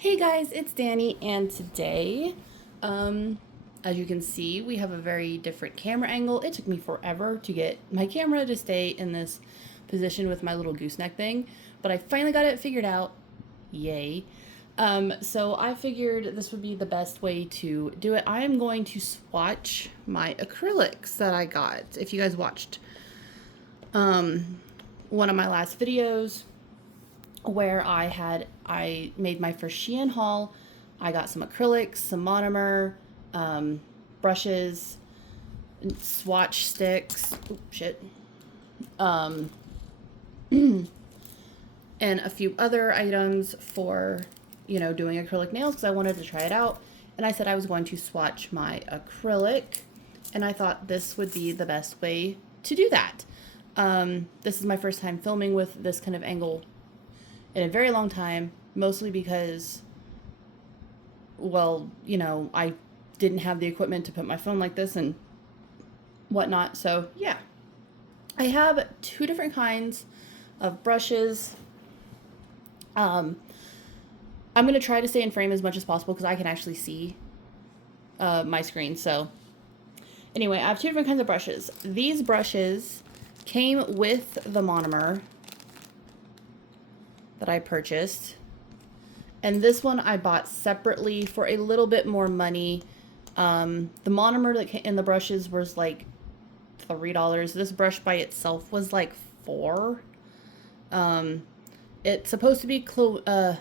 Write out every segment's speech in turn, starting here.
Hey guys, it's Danny, and today, as you can see, we have a very different camera angle. It took me forever to get my camera to stay in this position with my little gooseneck thing, but I finally got it figured out. Yay. So I figured this would be the best way to do it. I am going to swatch my acrylics that I got. If you guys watched one of my last videos, where I made my first Shein haul. I got some acrylics, some monomer, brushes, swatch sticks, um, and a few other items for, doing acrylic nails because I wanted to try it out. And I said I was going to swatch my acrylic, and I thought this would be the best way to do that. This is my first time filming with this kind of angle in a very long time, mostly because, well, I didn't have the equipment to put my phone like this and whatnot. So, yeah. I have two different kinds of brushes. I'm going to try to stay in frame as much as possible because I can actually see my screen. So, anyway, I have two different kinds of brushes. These brushes came with the monomer that I purchased. And this one I bought separately for a little bit more money. The monomer that came in the brushes was like $3. This brush by itself was like $4. It's supposed to be Kolinsky,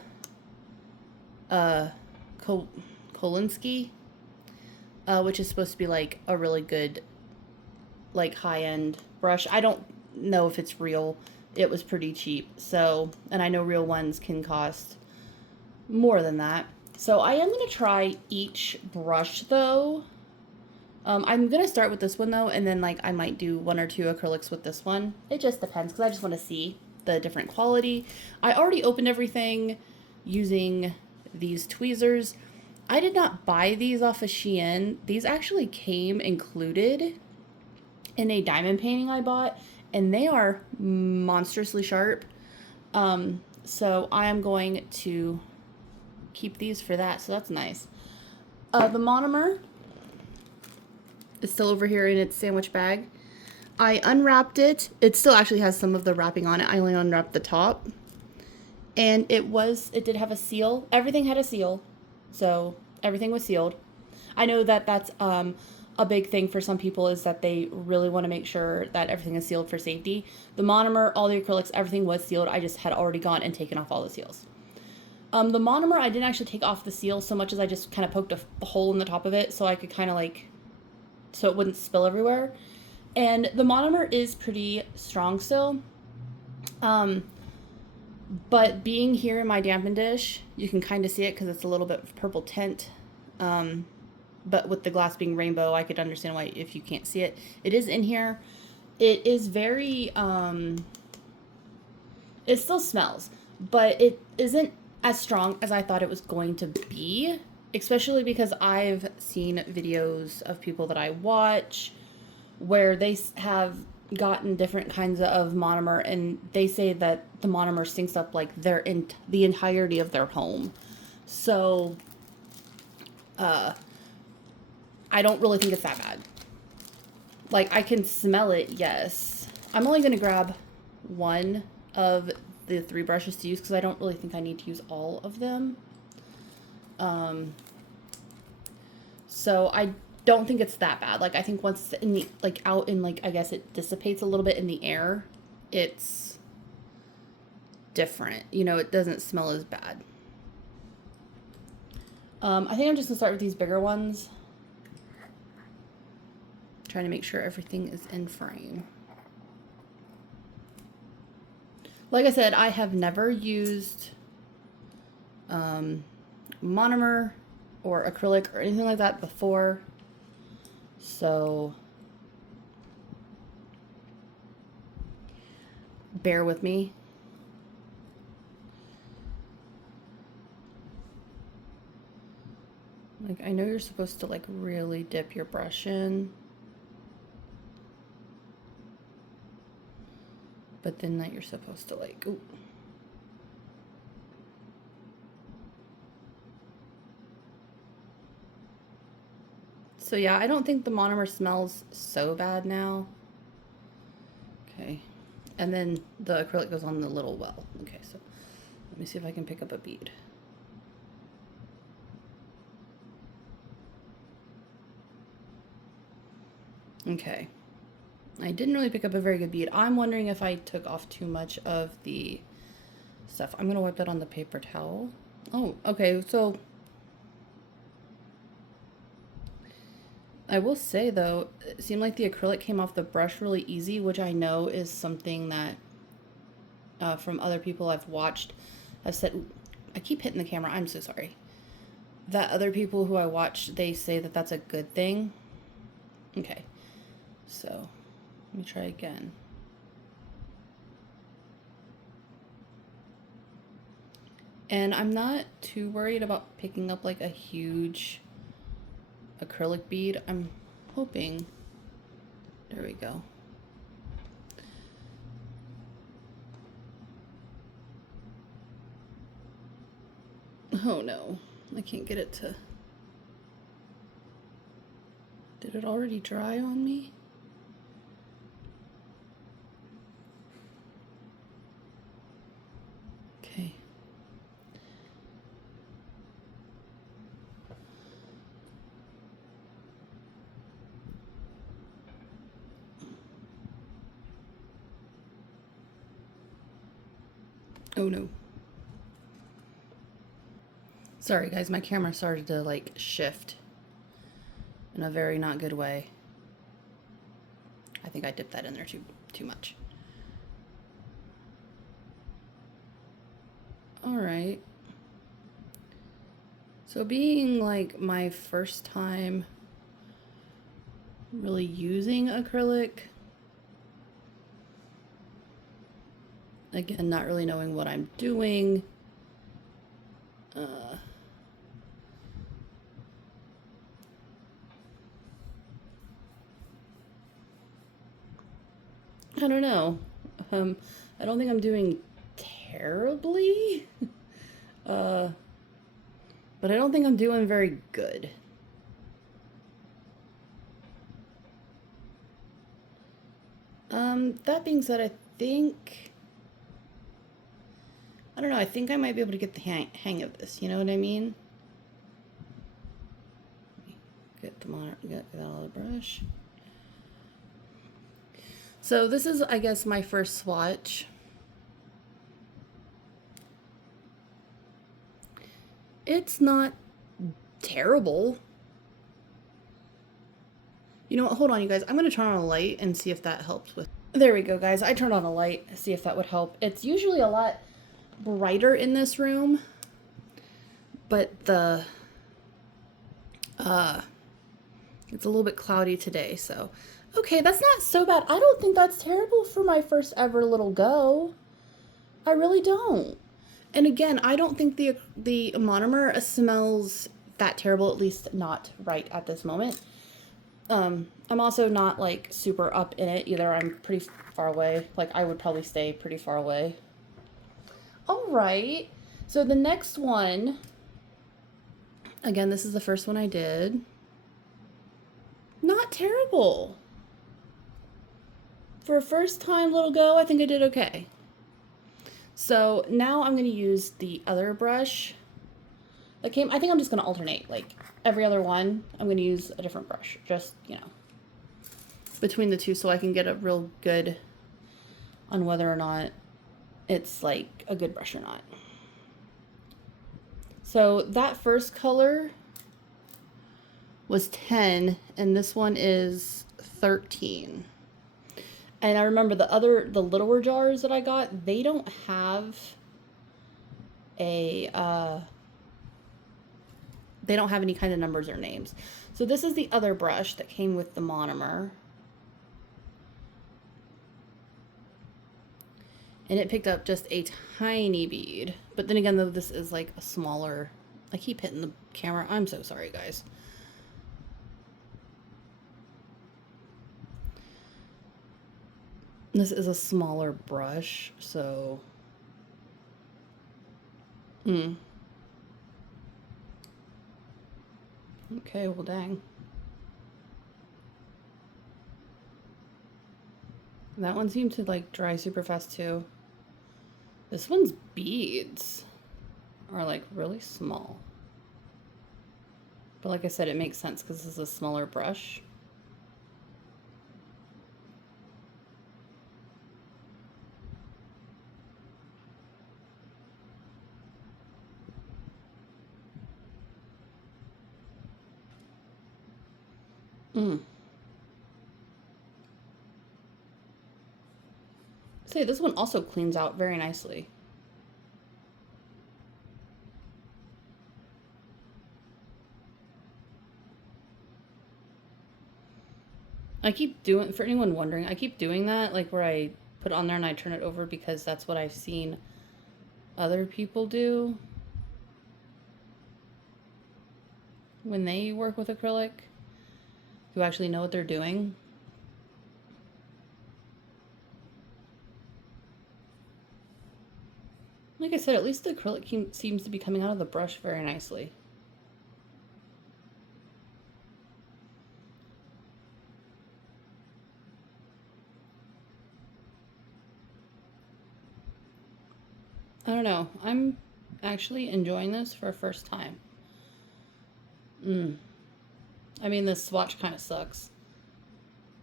which is supposed to be like a really good, like high-end brush. I don't know if it's real. It was pretty cheap. So, and I know real ones can cost more than that. So I am going to try each brush though. I'm going to start with this one though, and then like I might do one or two acrylics with this one. It just depends because I just want to see the different quality. I already opened everything using these tweezers. I did not buy these off of Shein. These actually came included in a diamond painting I bought, and they are monstrously sharp. So I am going to keep these for that, so that's nice. The monomer is still over here in its sandwich bag. I unwrapped it. It still actually has some of the wrapping on it. I only unwrapped the top. And it did have a seal. Everything had a seal. So everything was sealed. I know that that's a big thing for some people is that they really want to make sure that everything is sealed for safety. The monomer, all the acrylics, everything was sealed. I just had already gone and taken off all the seals. The monomer, I didn't actually take off the seal so much as I just kind of poked a hole in the top of it so I could kind of like, so it wouldn't spill everywhere. And the monomer is pretty strong still. But being here in my dampen dish, you can kind of see it because it's a little bit of purple tint. But with the glass being rainbow, I could understand why if you can't see it. It is in here. It is very, it still smells, but it isn't as strong as I thought it was going to be, especially because I've seen videos of people that I watch where they have gotten different kinds of monomer, and they say that the monomer stinks up like the entirety of their home. So, I don't really think it's that bad. Like, I can smell it, yes. I'm only going to grab one of the 3 brushes to use because I don't really think I need to use all of them. So I don't think it's that bad. Like, I think once it's in the, like, out in, like, I guess it dissipates a little bit in the air, it's different. It doesn't smell as bad. I think I'm just going to start with these bigger ones. Trying to make sure everything is in frame. Like I said, I have never used monomer or acrylic or anything like that before. So bear with me. Like, I know you're supposed to like really dip your brush in, but then that you're supposed to like, ooh. So yeah, I don't think the monomer smells so bad now. Okay. And then the acrylic goes on the little well. Okay, so let me see if I can pick up a bead. Okay. I didn't really pick up a very good bead. I'm wondering if I took off too much of the stuff. I'm going to wipe that on the paper towel. Oh, okay. So I will say, though, it seemed like the acrylic came off the brush really easy, which I know is something that from other people I've watched have said. I keep hitting the camera. I'm so sorry. That other people who I watch, they say that that's a good thing. Okay. So let me try again. And I'm not too worried about picking up like a huge acrylic bead. I'm hoping. There we go. Oh no, I can't get it to. Did it already dry on me? Okay. Oh no. Sorry guys, my camera started to like shift in a very not good way. I think I dipped that in there too much. All right. So being like my first time really using acrylic, again, not really knowing what I'm doing. I don't know. I don't think I'm doing terribly. But I don't think I'm doing very good. That being said, I don't know, I think I might be able to get the hang of this, you know what I mean? Get that out of the brush. So this is, I guess, my first swatch. It's not terrible. You know what? Hold on, you guys. I'm going to turn on a light and see if that helps with... There we go, guys. I turned on a light. See if that would help. It's usually a lot brighter in this room, but it's a little bit cloudy today, so... Okay, that's not so bad. I don't think that's terrible for my first ever little go. I really don't. And again, I don't think the monomer smells that terrible, at least not right at this moment. I'm also not like super up in it either. I'm pretty far away. Like I would probably stay pretty far away. All right. So the next one, again, this is the first one I did. Not terrible. For a first time little go, I think I did okay. So now I'm going to use the other brush that came. I think I'm just going to alternate. Like every other one, I'm going to use a different brush. Just, you know, between the two so I can get a real good on whether or not it's like a good brush or not. So that first color was 10 and this one is 13. And I remember the littler jars that I got, they don't have a, they don't have any kind of numbers or names. So this is the other brush that came with the monomer. And it picked up just a tiny bead. But then again, though, this is like a smaller, I keep hitting the camera. I'm so sorry, guys. This is a smaller brush, so... Okay, well, dang. That one seemed to like dry super fast too. This one's beads are like really small. But like I said, it makes sense because this is a smaller brush. See, this one also cleans out very nicely. I keep doing, for anyone wondering, I keep doing that, like where I put it on there and I turn it over because that's what I've seen other people do when they work with acrylic, who actually know what they're doing. Like I said, at least the acrylic seems to be coming out of the brush very nicely. I don't know. I'm actually enjoying this for a first time. I mean, this swatch kind of sucks.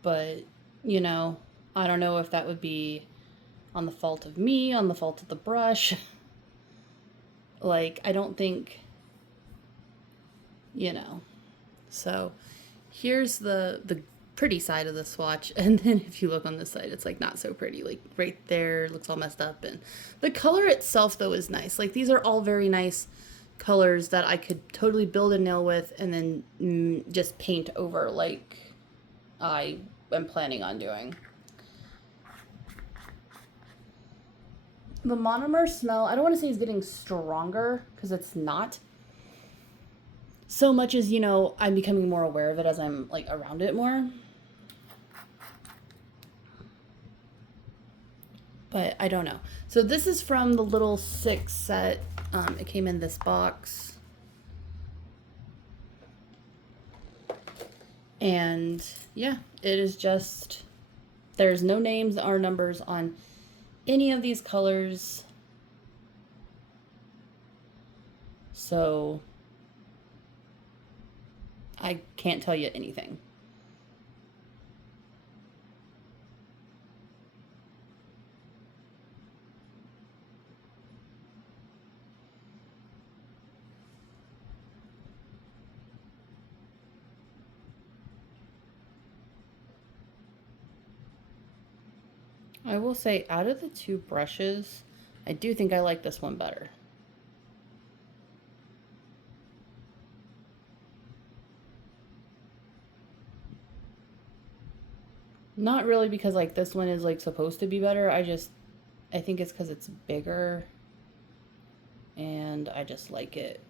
But, you know, I don't know if that would be on the fault of me, on the fault of the brush. Like, I don't think, you know. So, here's the pretty side of the swatch, and then if you look on this side, it's like not so pretty. Like right there, it looks all messed up, and the color itself though is nice. Like these are all very nice colors that I could totally build a nail with and then just paint over like I am planning on doing. The monomer smell, I don't want to say it's getting stronger because it's not. So much as, you know, I'm becoming more aware of it as I'm like around it more. But I don't know. So this is from the little 6 set. It came in this box. And yeah, it is just, there's no names or numbers on any of these colors. So I can't tell you anything. I will say, out of the 2 brushes, I do think I like this one better. Not really because like this one is like supposed to be better. I think it's because it's bigger and I just like it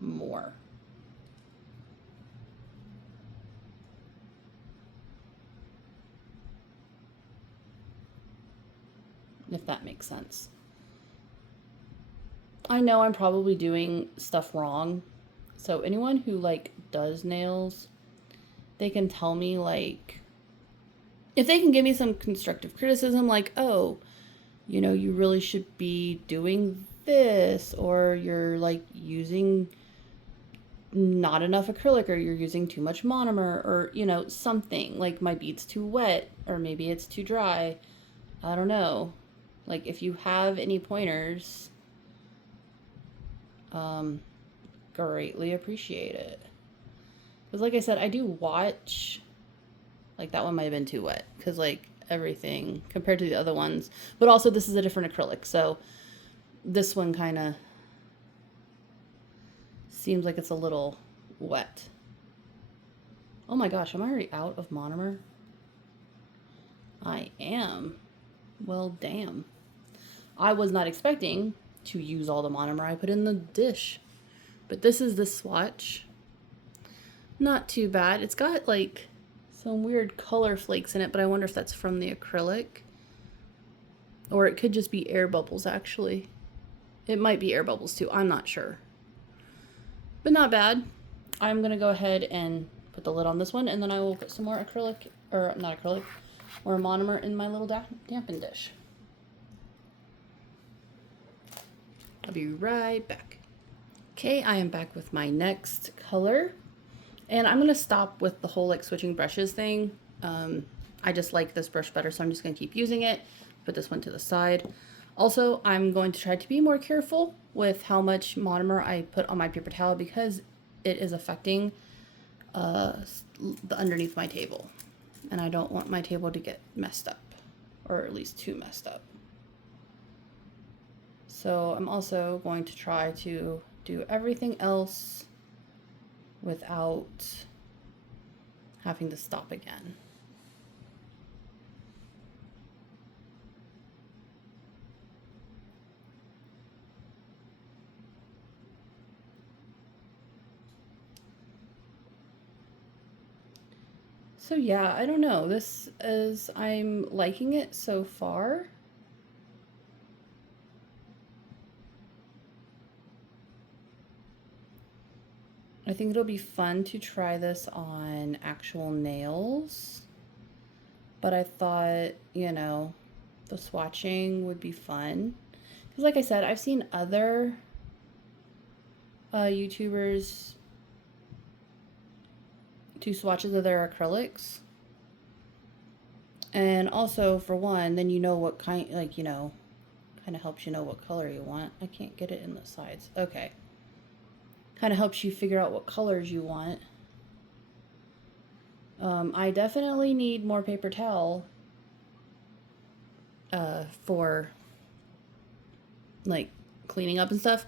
more. If that makes sense. I know I'm probably doing stuff wrong. So anyone who like does nails, they can tell me like, if they can give me some constructive criticism like, oh, you know, you really should be doing this, or you're like using not enough acrylic, or you're using too much monomer, or, you know, something like my bead's too wet, or maybe it's too dry. I don't know. Like, if you have any pointers, greatly appreciate it. Because like I said, I do watch, like that one might have been too wet, because like everything compared to the other ones, but also this is a different acrylic, so this one kind of seems like it's a little wet. Oh my gosh, am I already out of monomer? I am. Well, damn. I was not expecting to use all the monomer I put in the dish. But this is the swatch. Not too bad. It's got like some weird color flakes in it, but I wonder if that's from the acrylic. Or it could just be air bubbles, actually. It might be air bubbles too. I'm not sure. But not bad. I'm going to go ahead and put the lid on this one, and then I will put some more acrylic, or not acrylic, more monomer in my little dampen dish. I'll be right back. Okay, I am back with my next color. And I'm going to stop with the whole like switching brushes thing. I just like this brush better, so I'm just going to keep using it. Put this one to the side. Also, I'm going to try to be more careful with how much monomer I put on my paper towel because it is affecting the underneath my table. And I don't want my table to get messed up, or at least too messed up. So I'm also going to try to do everything else without having to stop again. So yeah, I don't know. I'm liking it so far. I think it'll be fun to try this on actual nails. But I thought, you know, the swatching would be fun. Because like I said, I've seen other YouTubers do swatches of their acrylics. And also, for one, then you know what kind, like, you know, kind of helps you know what color you want. I can't get it in the sides. Okay. Kind of helps you figure out what colors you want. I definitely need more paper towel for like cleaning up and stuff.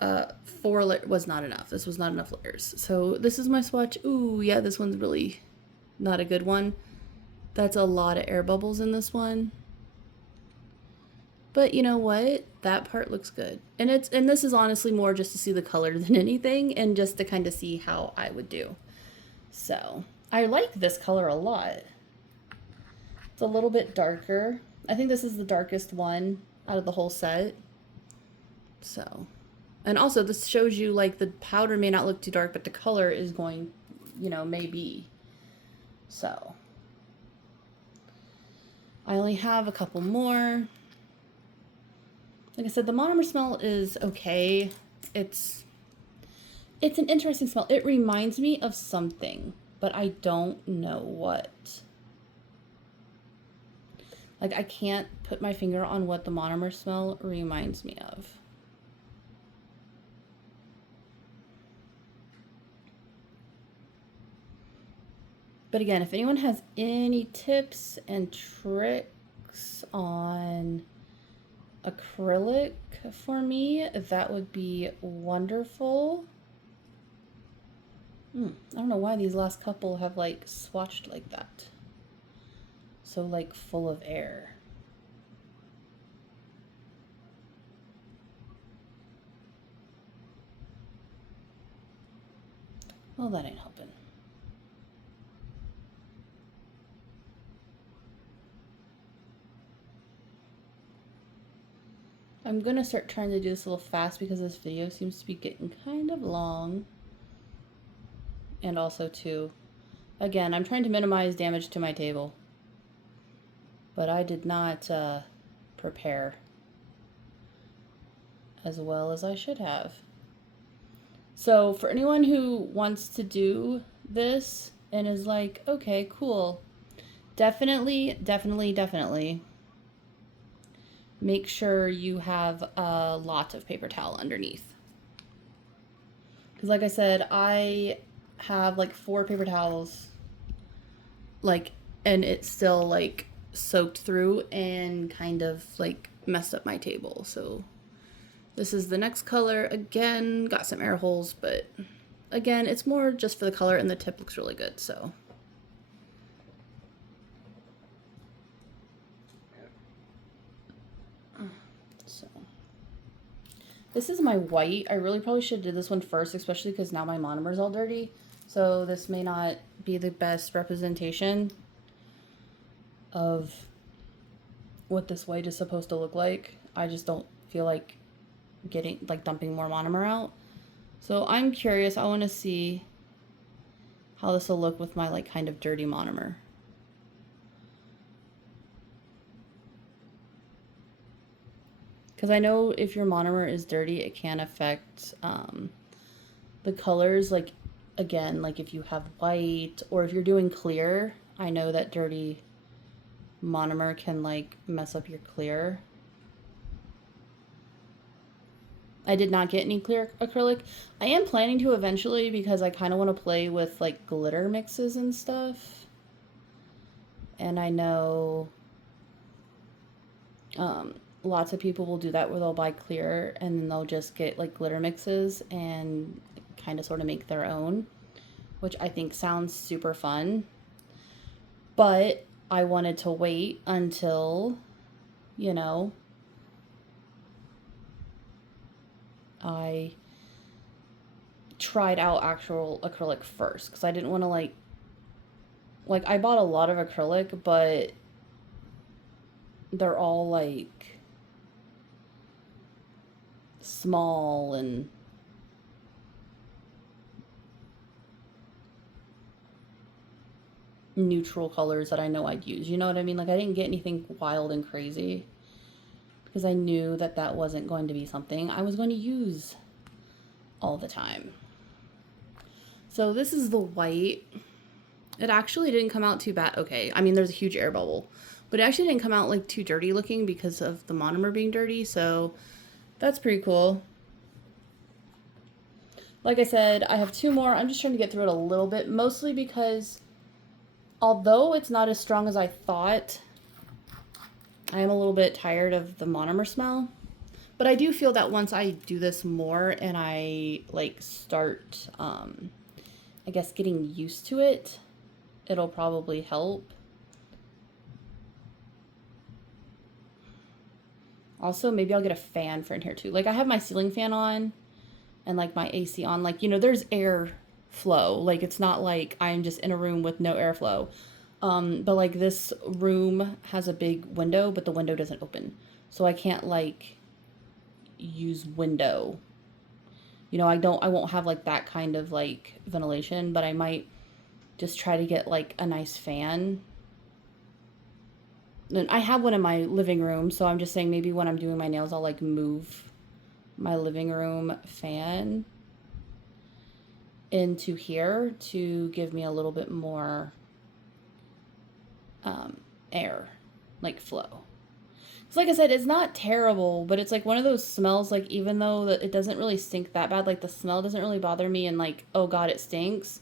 4 was not enough. This was not enough layers. So this is my swatch. Ooh, yeah, this one's really not a good one. That's a lot of air bubbles in this one. But you know what? That part looks good. And this is honestly more just to see the color than anything and just to kind of see how I would do. So, I like this color a lot. It's a little bit darker. I think this is the darkest one out of the whole set. So, and also this shows you like the powder may not look too dark, but the color is going, you know, may be. So, I only have a couple more. Like I said, the monomer smell is okay. It's an interesting smell. It reminds me of something, but I don't know what. Like, I can't put my finger on what the monomer smell reminds me of. But again, if anyone has any tips and tricks on acrylic for me, that would be wonderful. I don't know why these last couple have like swatched like that. So like full of air. Well, that ain't helping. I'm gonna start trying to do this a little fast because this video seems to be getting kind of long. And also too, again, I'm trying to minimize damage to my table. But I did not prepare as well as I should have. So for anyone who wants to do this and is like, okay, cool, definitely make sure you have a lot of paper towel underneath. Because like I said, I have like 4 paper towels, like, and it's still like soaked through and kind of like messed up my table. So this is the next color. Again, got some air holes, but again, it's more just for the color and the tip looks really good. So this is my white. I really probably should have did this one first, especially because now my monomer is all dirty. So this may not be the best representation of what this white is supposed to look like. I just don't feel like dumping more monomer out. So I'm curious. I want to see how this will look with my like kind of dirty monomer. Because I know if your monomer is dirty, it can affect the colors. Like, again, like if you have white or if you're doing clear, I know that dirty monomer can like mess up your clear. I did not get any clear acrylic. I am planning to eventually because I kind of want to play with like glitter mixes and stuff. And I know lots of people will do that where they'll buy clear and then they'll just get like glitter mixes and kind of sort of make their own, which I think sounds super fun. But I wanted to wait until, you know, I tried out actual acrylic first because I didn't want to like I bought a lot of acrylic, but they're all like small and neutral colors that I know I'd use. You know what I mean? Like I didn't get anything wild and crazy because I knew that that wasn't going to be something I was going to use all the time. So this is the white. It actually didn't come out too bad. Okay, I mean, there's a huge air bubble, but it actually didn't come out like too dirty looking because of the monomer being dirty. So that's pretty cool. Like I said, I have 2 more. I'm just trying to get through it a little bit, mostly because although it's not as strong as I thought, I am a little bit tired of the monomer smell. But I do feel that once I do this more and I like start, I guess, getting used to it, it'll probably help. Also, maybe I'll get a fan for in here too. Like I have my ceiling fan on and like my AC on. Like, you know, there's air flow. Like it's not like I'm just in a room with no airflow. But like this room has a big window, but the window doesn't open. So I can't like use window. You know, I won't have like that kind of like ventilation, but I might just try to get like a nice fan. And I have one in my living room, so I'm just saying maybe when I'm doing my nails, I'll like move my living room fan into here to give me a little bit more air, like flow. So like I said, it's not terrible, but it's like one of those smells, like even though it doesn't really stink that bad, like the smell doesn't really bother me and like, oh God, it stinks.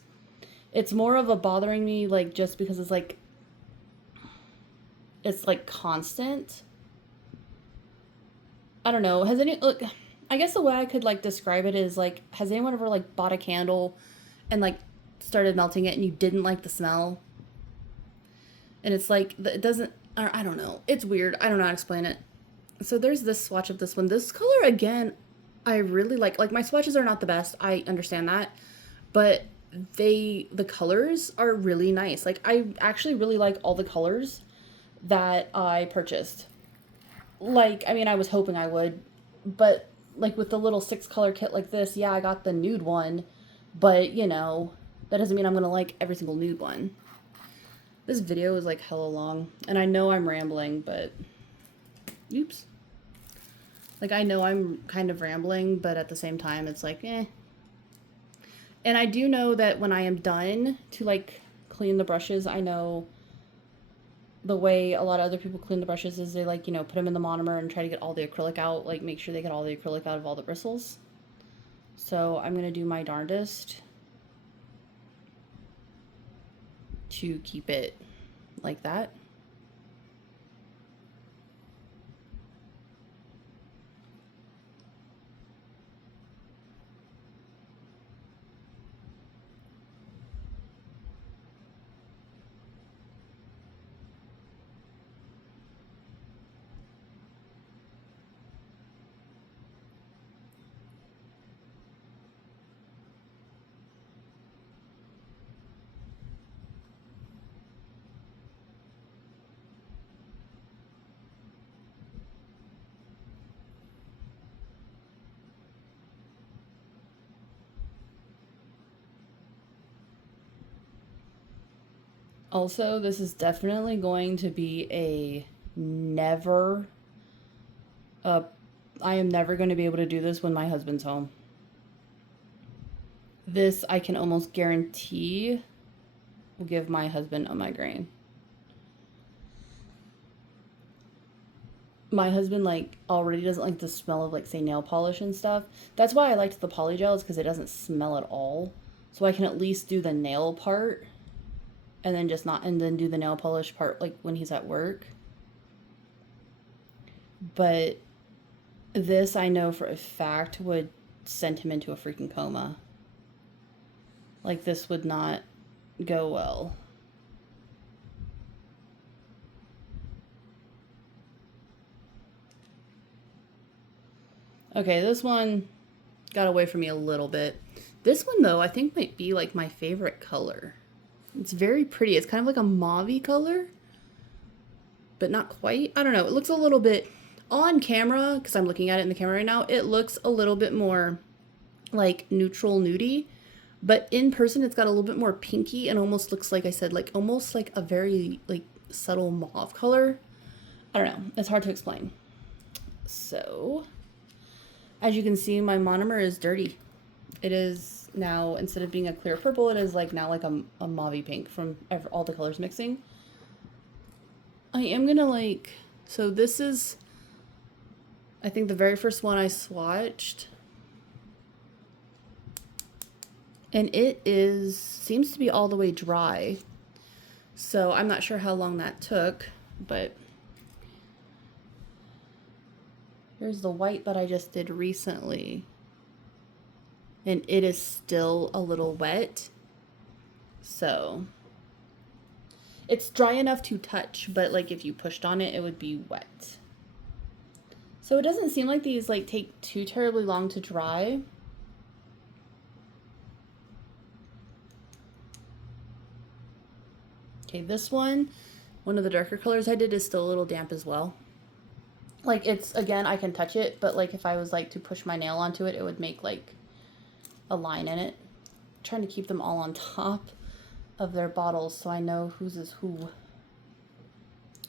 It's more of a bothering me like just because it's like constant. I don't know. Look, I guess the way I could like describe it is like, has anyone ever like bought a candle and like started melting it and you didn't like the smell? And it's like, it doesn't, I don't know. It's weird. I don't know how to explain it. So there's this swatch of this one. This color, again, I really like. Like, my swatches are not the best. I understand that. But the colors are really nice. Like, I actually really like all the colors that I purchased. Like, I mean, I was hoping I would. But, like, with the little 6-color kit like this, yeah, I got the nude one. But, you know, that doesn't mean I'm going to like every single nude one. This video is like hella long, and I know I'm rambling, but oops. Like I know I'm kind of rambling, but at the same time it's like, eh. And I do know that when I am done to like clean the brushes, I know the way a lot of other people clean the brushes is they like, you know, put them in the monomer and try to get all the acrylic out, like make sure they get all the acrylic out of all the bristles. So I'm going to do my darndest to keep it like that. Also, this is definitely going to be a never I am never going to be able to do this when my husband's home. This, I can almost guarantee, will give my husband a migraine. My husband, like, already doesn't like the smell of, like, say, nail polish and stuff. That's why I liked the polygels, because it doesn't smell at all. So I can at least do the nail part, and then just not, and then do the nail polish part, like, when he's at work. But this, I know for a fact, would send him into a freaking coma. Like, this would not go well. Okay, this one got away from me a little bit. This one, though, I think might be, like, my favorite color. It's very pretty. It's kind of like a mauve-y color, but not quite. I don't know. It looks a little bit, on camera, because I'm looking at it in the camera right now, it looks a little bit more, like, neutral nudie. But in person, it's got a little bit more pinky and almost looks, like I said, like, almost like a very, like, subtle mauve color. I don't know. It's hard to explain. So, as you can see, my monomer is dirty. It is now, instead of being a clear purple, it is, like, now like a mauve pink from all the colors mixing. I am gonna, like, so this is, I think, the very first one I swatched. And it seems to be all the way dry. So I'm not sure how long that took, but here's the white that I just did recently. And it is still a little wet. So it's dry enough to touch, but like if you pushed on it, it would be wet. So it doesn't seem like these like take too terribly long to dry. Okay, this one of the darker colors I did is still a little damp as well. Like, it's, again, I can touch it, but like if I was like to push my nail onto it, it would make like a line in it. I'm trying to keep them all on top of their bottles so I know whose is who.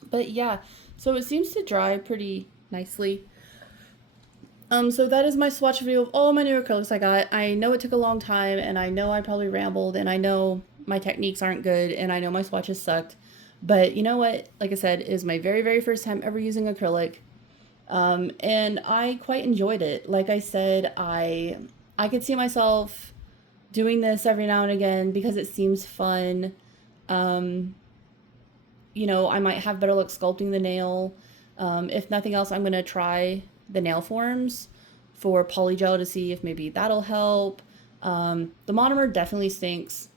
But yeah, so it seems to dry pretty nicely. So that is my swatch video of all my new acrylics I got. I know it took a long time, and I know I probably rambled, and I know my techniques aren't good, and I know my swatches sucked. But you know what? Like I said, it is my very, very first time ever using acrylic. And I quite enjoyed it. Like I said, I could see myself doing this every now and again because it seems fun. You know, I might have better luck sculpting the nail. If nothing else, I'm going to try the nail forms for polygel to see if maybe that'll help. The monomer definitely stinks,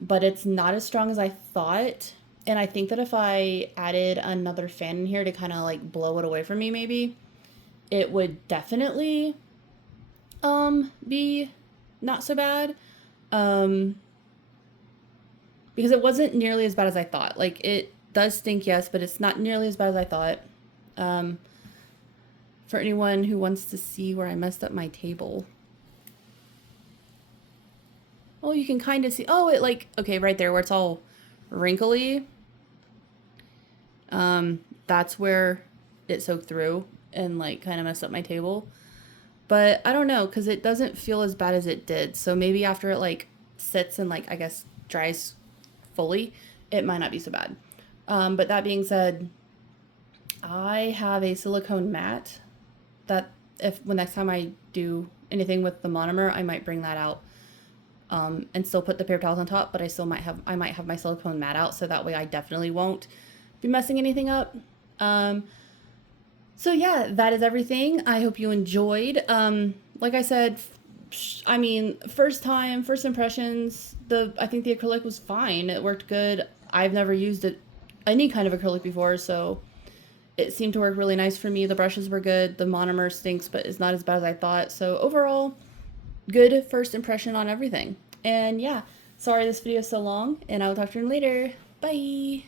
but it's not as strong as I thought. And I think that if I added another fan in here to kind of like blow it away from me, maybe it would definitely be not so bad. Because it wasn't nearly as bad as I thought. Like, it does stink, yes, but it's not nearly as bad as I thought. For anyone who wants to see where I messed up my table. Oh, you can kind of see. Oh, it like, okay, right there where it's all wrinkly. That's where it soaked through and like kind of messed up my table. But I don't know, because it doesn't feel as bad as it did. So maybe after it like sits and like, I guess, dries fully, it might not be so bad. But that being said, I have a silicone mat that when next time I do anything with the monomer, I might bring that out. And still put the paper towels on top, but I might have my silicone mat out, so that way I definitely won't be messing anything up. So yeah, that is everything. I hope you enjoyed. Like I said, I mean, first impressions, I think the acrylic was fine. It worked good. I've never used any kind of acrylic before, so it seemed to work really nice for me. The brushes were good. The monomer stinks, but it's not as bad as I thought. So overall, good first impression on everything. And yeah, sorry this video is so long, and I will talk to you later. Bye!